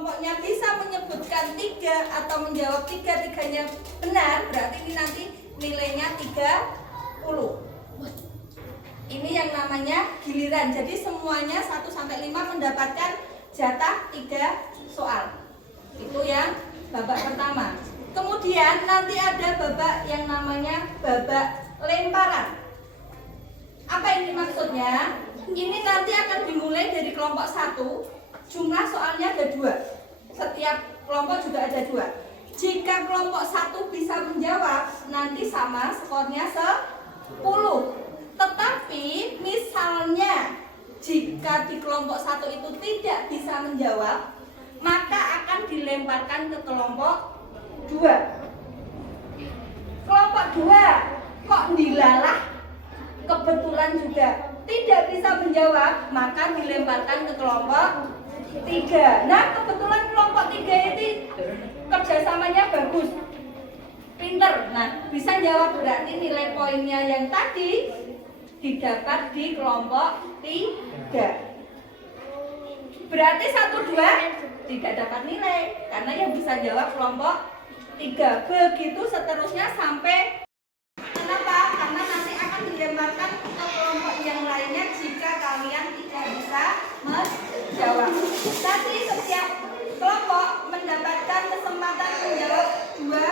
kelompoknya bisa menyebutkan 3 atau menjawab 3-tiganya benar, berarti ini nanti nilainya 30. Ini yang namanya giliran. Jadi semuanya 1-5 mendapatkan jatah 3 soal. Itu yang babak pertama. Kemudian nanti ada babak yang namanya babak lemparan. Apa ini maksudnya? Ini nanti akan dimulai dari kelompok 1. Jumlah soalnya ada 2. Setiap kelompok juga ada 2. Jika kelompok 1 bisa menjawab, nanti sama skornya 10. Tetapi misalnya jika di kelompok 1 itu tidak bisa menjawab, maka akan dilemparkan ke kelompok 2. Kelompok 2 kok dilalah, kebetulan juga tidak bisa menjawab, maka dilemparkan ke kelompok 3. Nah, kebetulan kelompok 3 ini kerjasamanya bagus, pinter. Nah, bisa jawab, berarti nilai poinnya yang tadi didapat di kelompok 3. Berarti 1-2 tidak dapat nilai karena yang bisa jawab kelompok 3. Begitu seterusnya sampai. Kenapa? Karena nanti akan dilemparkan ke kelompok yang lainnya jika kalian tidak bisa menjawab. Nanti setiap kelompok mendapatkan kesempatan menjawab 2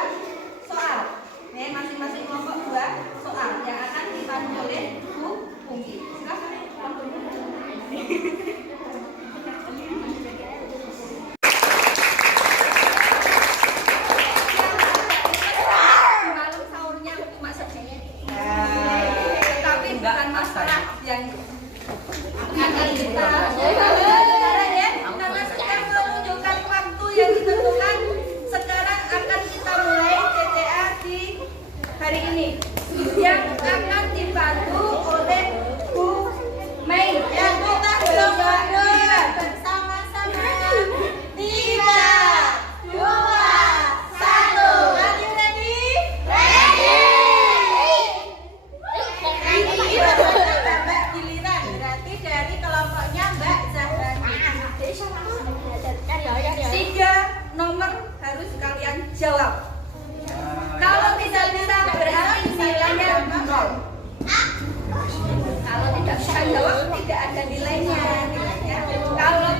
soal. Masing-masing kelompok 2 soal yang akan dipandu oleh Bu Pungki. Silakan. Malam sahurnya cuma segini. Tapi bukan masalah yang akan kita sekarang ya. Karena sekarang menunjukkan waktu yang ditentukan. Sekarang akan kita mulai CCA di hari ini yang akan dibantu oleh Bu Mei. Yang kita coba bersama-sama. 3, 2, 1. Are you ready? Ready. Babak giliran berarti dari kelompoknya Mbak Zahrani. 3 nomor harus kalian jawab. Kalau tidak bisa berarti nilainya 0. Kalau tidak bisa jawab tidak ada nilainya. Kalau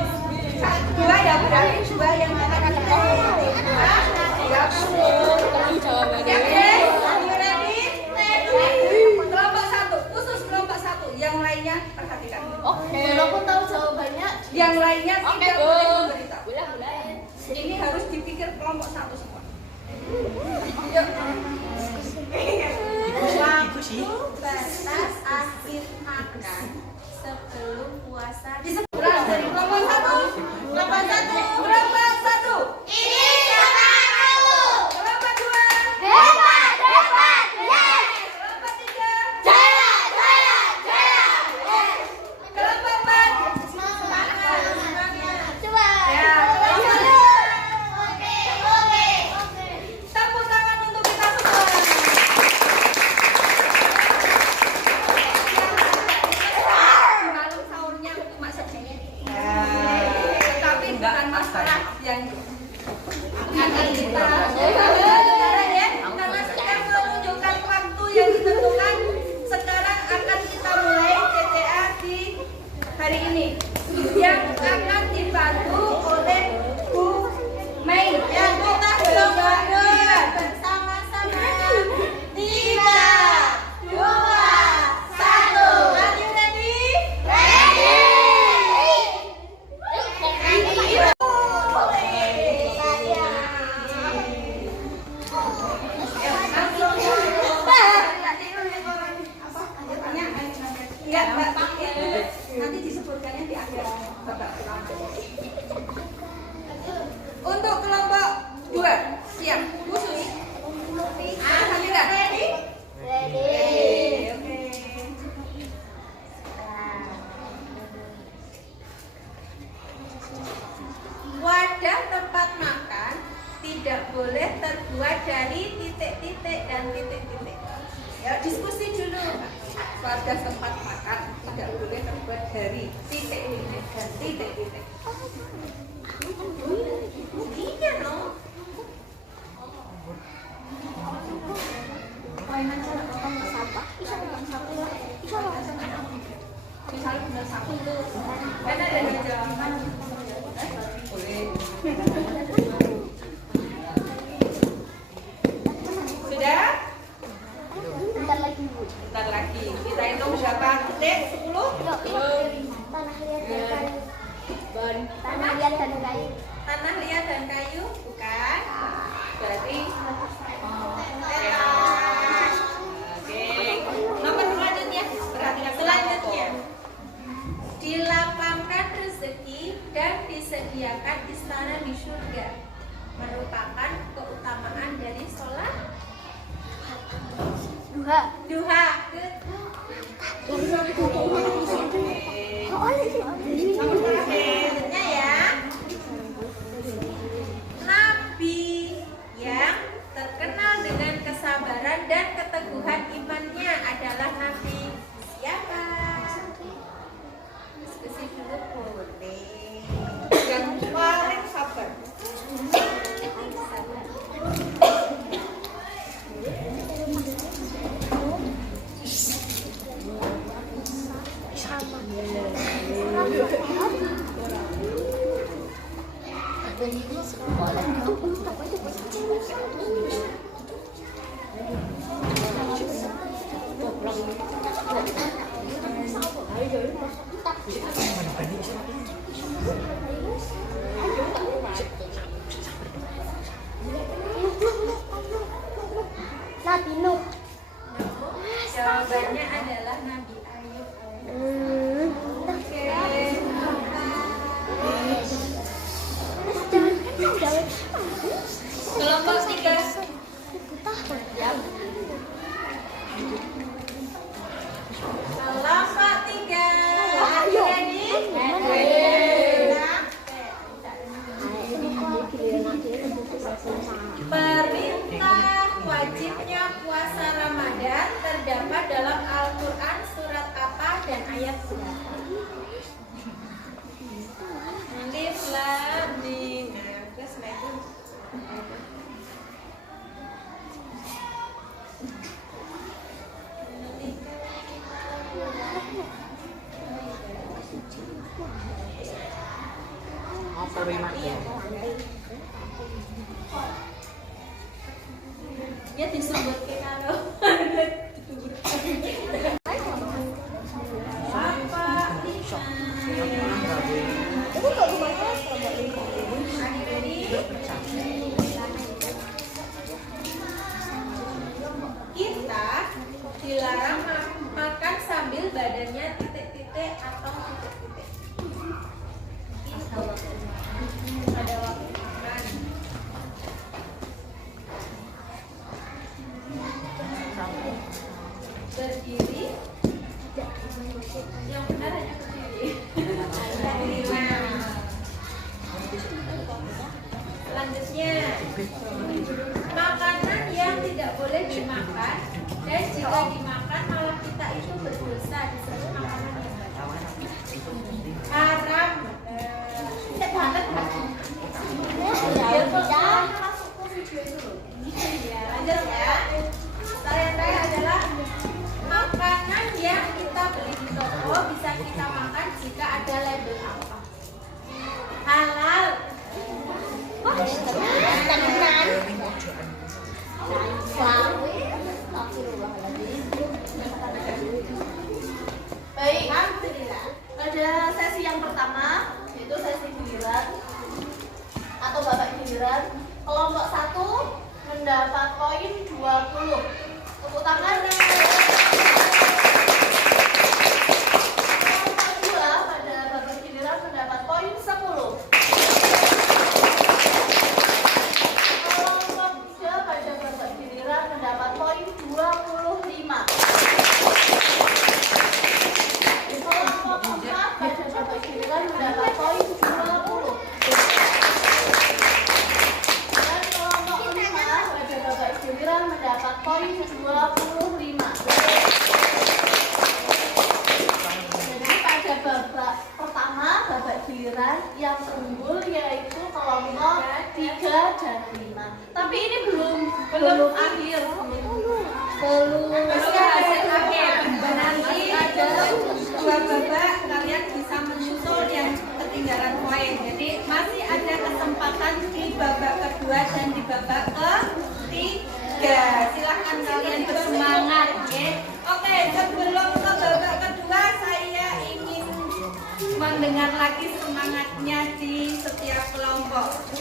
2 ya berarti 2 yang akan kita kelompok 1, khusus kelompok 1. Yang lainnya perhatikan. Oke. Walaupun tahu jawabannya, yang lainnya tidak boleh Bu. memberitahu. Ini harus dipikir kelompok 1 semua. Yuk. waktu batas akhir makan sebelum puasa. Disebutkan dari kelompok 1. Kelompok 1. Kelompok 1. Ini sama aku. Kelompok 2. Hebat, hebat, yes. Kelompok 3. Jaya, jaya, jaya, yes. Kelompok 4. Semangat, coba. Ya, kelompok 5. Oke, oke. Tepuk tangan untuk kita semua. Malam sahurnya cuma segini. Tapi bukan masalah yang akan kita sekarang ya. Karena sekarang menunjukkan waktu yang ditentukan. Sekarang akan kita mulai CCA di hari ini yang akan dibantu oleh Bu Mei. Yang kita coba bersama-sama. 3, 2, 1. Are you ready? Ready. Enggak, Mbak, nanti disebutkannya di akhir babak. Untuk kelompok 2 siap khusus. Alhamdulillah. Ready? Oke. Wadah tempat makan tidak boleh terbuat dari titik-titik dan titik-titik. Ya, diskusi dulu. Wadah tempat makan tidak boleh terbuat dari titik-titik dan titik-titik. dan kayu. Tanah liat dan kayu, bukan? Berarti Oke. Nomor selanjutnya. Perhatikan selanjutnya dilapangkan rezeki dan disediakan istana di surga merupakan keutamaan dari sholat Duha. duha. Selanjutnya ya, Nabi yang terkenal dengan kesabaran dan keteguhan imannya adalah Nabi siapa? Diskusi dulu boleh. yang paling sabar. Nabi Nuh. Jawabannya adalah Nabi Ayub. Oke. Kelompok 3. Kelompok 3. Ayo. Perintah wajibnya puasa Ramadan terdapat dalam Al-Quran surat apa dan ayat berapa? Alif Lam Mim. Nah, terus lagi. Ya disebut kita loh. Kita dilarang makan sambil badannya titik-titik atau titik-titik. Pada waktu makan. Berdiri. Yang benar hanya berdiri. Selanjutnya, makanan yang tidak boleh dimakan dan jika dimakan malah kita itu berdosa disebut makanan yang haram. Tidak banget kan? Ya, lanjut ya. Terakhir adalah makanan yang kita beli di toko bisa kita makan jika ada label apa? Halal. Baik, Alhamdulillah. pada sesi yang pertama yaitu sesi giliran atau babak giliran, kelompok 1 mendapat poin 20. Tepuk tangan. Kelompok 2 pada babak giliran mendapat poin 10. Kelompok 3 pada babak giliran mendapat poin 25. Kelompok 4 pada babak giliran mendapat poin 20. Dan kelompok 5 pada babak giliran mendapat poin 25. Jadi pada babak pertama, babak giliran yang unggul yaitu kelompok 3 dan 5. Tapi ini belum akhir. Belum hasil akhir. Nanti ada 2 babak kalian bisa menyusul yang ketinggalan poin. Jadi masih ada kesempatan di babak kedua dan di babak ketiga. Silahkan kalian bersemangat, ya. Oke, sebelum ke babak kedua saya ingin mendengar lagi semangatnya di setiap kelompok